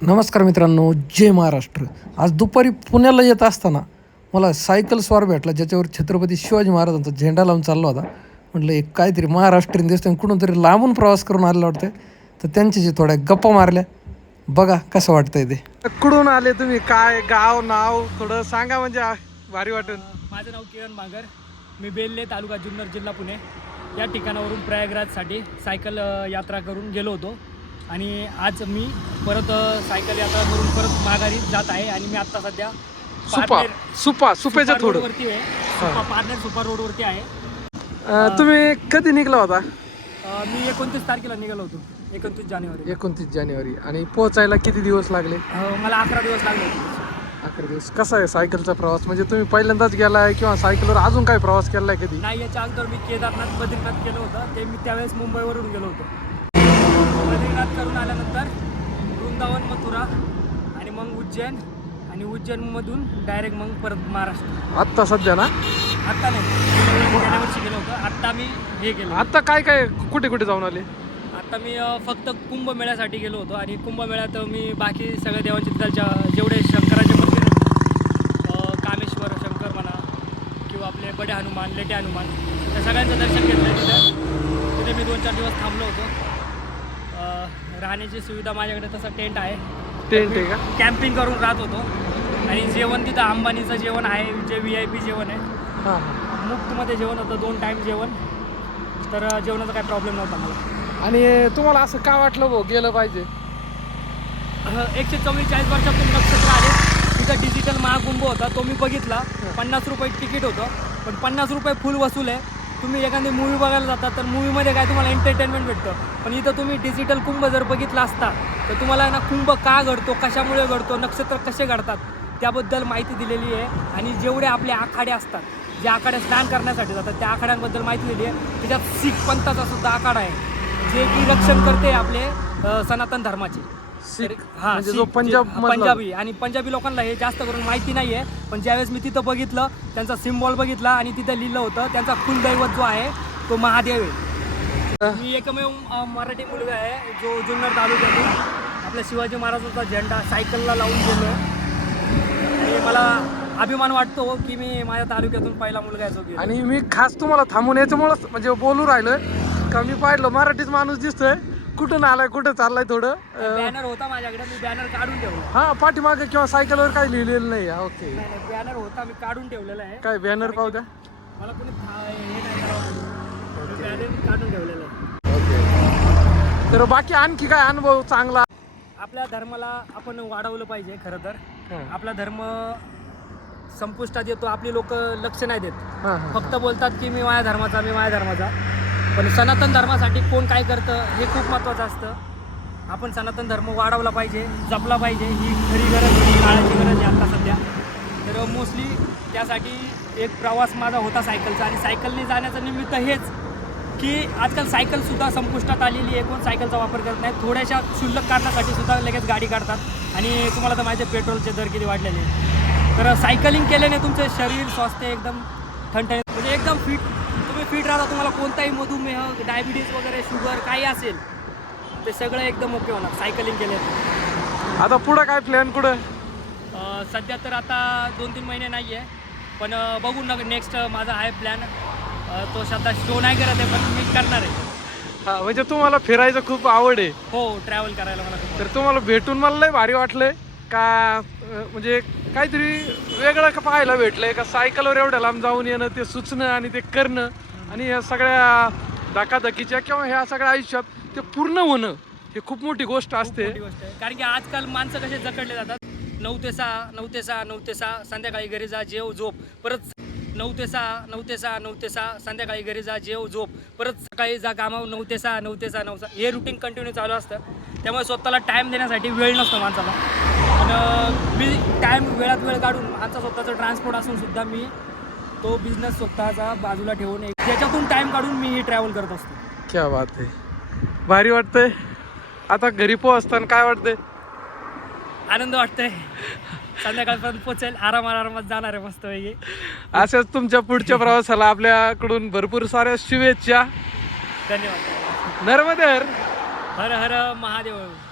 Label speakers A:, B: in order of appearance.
A: नमस्कार मित्रांनो, जय महाराष्ट्र. आज दुपारी पुण्याला येत असताना मला सायकल स्वार भेटला, ज्याच्यावर छत्रपती शिवाजी महाराजांचा झेंडा लावून चालला होता. म्हटलं एक काहीतरी महाराष्ट्रीयन दिसतं आणि कुठून तरी लांबून प्रवास करून आलेला वाटतं. तर त्यांच्याशी थोड्या गप्पा मारल्या. बघा कसं वाटतंय ते. कुठून आले तुम्ही, काय गाव नाव थोडं सांगा, म्हणजे भारी वाटेल.
B: माझं नाव किरण मागर, मी बेल्ले, तालुका जुन्नर, जिल्हा पुणे या ठिकाणावरून प्रयागराजसाठी सायकल यात्रा करून गेलो होतो. आणि आज मी परत सायकल यात्रा करून परत माघारी जात आहे. आणि मी आत्ता सध्या
A: सुप्याच्या थोडं
B: रोडवरती आहे. पारनेर सुपा रोडवरती आहे.
A: तुम्ही कधी निघला होता?
B: मी 29 तारखेला निघालो होतो, 29 जानेवारी.
A: 29 जानेवारी. आणि पोहोचायला किती दिवस लागले?
B: मला 11 दिवस लागले होते.
A: 11 दिवस. कसा आहे सायकलचा प्रवास? म्हणजे तुम्ही पहिल्यांदाच गेलाय किंवा सायकलवर अजून काय प्रवास केलाय कधी?
B: नाही, याच्या अगोदर मी केदारनाथ, बद्रीनाथ केलं होतं. ते मी त्यावेळेस मुंबईवरून गेलो होतो. बद्रीनाथ करून आल्यानंतर वृंदावन, मथुरा आणि मग उज्जैन, आणि उज्जैनमधून डायरेक्ट मग परत महाराष्ट्र.
A: आत्ता सध्या ना?
B: आत्ता नाही, गेल्या वर्षी गेलो होतं. आत्ता मी हे गेलो.
A: आत्ता काय काय कुठे कुठे जाऊन आले?
B: आता मी फक्त कुंभमेळ्यासाठी गेलो होतो. आणि कुंभमेळ्यात मी बाकी सगळ्या देवांच्या तिथलच्या जेवढे शंकराचे मंदिर, कामेश्वर शंकर म्हणा किंवा आपले बडे हनुमान, लेटे हनुमान, त्या सगळ्यांचं दर्शन घेतलं. तिथे मी 2-4 दिवस थांबलो होतो. राहण्याची सुविधा माझ्याकडे तसं टेंट आहे.
A: टेंट आहे का?
B: कॅम्पिंग करून राहत होतो. आणि जेवण तिथं अंबानीचं जेवण आहे, जे VIP जेवण आहे.
A: हां.
B: मुफ्तमध्ये जेवण होतं, 2 टाईम जेवण. तर जेवणाचा काही प्रॉब्लेम नव्हता मला.
A: आणि तुम्हाला असं का वाटलं भाऊ गेलं पाहिजे?
B: 144 वर्षातून नक्षत्र आले. तिथं डिजिटल महाकुंभ होता, तो मी बघितला. 50 रुपये तिकीट होतं, पण 50 रुपये फुल वसूल आहे. तुम्ही एखादी मूवी बघायला जाता तर मूवीमध्ये काय तुम्हाला एंटरटेनमेंट भेटतं, पण इथं तुम्ही डिजिटल कुंभ जर बघितला असता तर तुम्हाला ना कुंभ का घडतो, कशामुळे घडतो, नक्षत्र कसे घडतात त्याबद्दल माहिती दिलेली आहे. आणि जेवढे आपले आखाडे असतात, जे आखाडे स्नान करण्यासाठी जातात, त्या आखाड्यांबद्दल माहिती दिली आहे. त्याच्यात शीख पंथाचा सुद्धा आखाडा आहे, जे की रक्षण करते आपले सनातन धर्माचे.
A: म्हणजे जो
B: पंजाबी आणि पंजाबी लोकांना हे जास्त करून माहिती नाही आहे. पण ज्यावेळेस मी तिथं बघितलं, त्यांचा सिम्बॉल बघितला आणि तिथं लिहिलं होतं त्यांचा कुलदैवत जो आहे तो महादेव आहे. मी एकमेव मराठी मुलगा आहे जो जुन्नर तालुक्यातून आपल्या शिवाजी महाराजांचा झेंडा सायकलला लावून गेलो. आणि मला अभिमान वाटतो की मी माझ्या तालुक्यातून पहिला मुलगा आहे जो गेलो.
A: आणि मी खास तुम्हाला थांबून याच्यामुळेच म्हणजे बोलू राहिलोय का, मी पाहिलं मराठीच माणूस दिसतोय, कुठून आलाय कुठं चाललाय. थोडं
B: बॅनर होता माझ्याकडे, मी बॅनर काढून ठेवला.
A: हा, पाठीमागे किंवा सायकलवर काही लिहिलेलं नाही. ओके.
B: नाही, बॅनर होता, मी काढून ठेवलेला आहे.
A: काय बॅनर पाहू द्या.
B: मला कोणी हे नाही करावं, बॅनर काढून ठेवलेलं आहे.
A: ओके. तर बाकी आणखी काय अनुभव चांगला?
B: आपल्या धर्माला आपण वाढवलं पाहिजे. खरं तर आपला धर्म संपुष्टात येतो, आपली लोक लक्ष नाही देत. फक्त बोलतात की मी माझ्या धर्माचा, मी माझ्या धर्माचा. पण सनातन धर्मासाठी कोण काय करतं हे खूप महत्त्वाचं असतं. आपण सनातन धर्म वाढवला पाहिजे, जपला पाहिजे. ही खरी गरज, ही काळाची गरज आहे आता सध्या. तर मोस्टली त्यासाठी एक प्रवास माझा होता सायकलचा. आणि सायकलने जाण्याचं निमित्त हेच की आजकाल सायकलसुद्धा संपुष्टात आलेली आहे. कोण सायकलचा वापर करत नाही. थोड्याशा क्षुल्लक कारणासाठी सुद्धा लगेच गाडी काढतात. आणि तुम्हाला तर माहिती आहे पेट्रोलचे दर किती वाढलेले आहेत. तर सायकलिंग केल्याने तुमचे शरीर स्वास्थ्य एकदम ठणठणीत, म्हणजे एकदम फिट राहता. तुम्हाला कोणताही मधुमेह, डायबिटीज वगैरे, शुगर काही असेल ते सगळं एकदम ओके होणार सायकलिंग केल्याने.
A: आता पुढं काय प्लॅन? कुठं
B: सध्या तर आता 2-3 महिने नाही आहे, पण बघू ना. नेक्स्ट माझा आहे प्लॅन. तो सध्या शो नाही करत आहे, पण मी करणार आहे.
A: हा, म्हणजे तुम्हाला फिरायचं खूप आवड आहे?
B: हो, ट्रॅव्हल करायला मला खूप.
A: तर तुम्हाला भेटून मला लय भारी वाटलंय का, म्हणजे काहीतरी वेगळं का पाहायला भेटलंय का, सायकलवर एवढ्या लांब जाऊन येणं, ते सुचणं आणि ते करणं, आणि ह्या सगळ्या धकाधकीच्या किंवा ह्या सगळ्या आयुष्यात ते पूर्ण होणं, हे खूप मोठी गोष्ट असते.
B: गोष्ट आहे, कारण की आजकाल माणसं कसे जकडले जातात. 9 ते 6, 9 ते 6, 9 ते 6, संध्याकाळी घरी जा, जेव झोप. परत 9 ते 6, 9 ते 6, 9 ते 6, संध्याकाळी घरी जा, जेव झोप. परत सकाळी जा कामावर, 9 ते 6, 9 ते 6, 9 हे रुटीन कंटिन्यू चालू असतं. त्यामुळे स्वतःला टाईम देण्यासाठी वेळ नसतो माणसाला. आणि मी टाईम वेळात वेळ काढून, आमचा स्वतःचा ट्रान्सपोर्ट असून सुद्धा मी तो बिझनेस स्वतःचा बाजूला ठेवून त्याच्यातून टाईम काढून मी ही ट्रॅव्हल करत असतो.
A: क्या बात आहे, भारी वाटतंय. आता घरी पोहोचताना काय वाटतंय?
B: आनंद वाटतंय. संध्याकाळपर्यंत पोचेल, आरामात जाणार आहे मस्त पैकी.
A: असंच तुमच्या पुढच्या प्रवासाला आपल्याकडून भरपूर साऱ्या शुभेच्छा.
B: धन्यवाद.
A: नर्मदे हर
B: हर हर महादेव.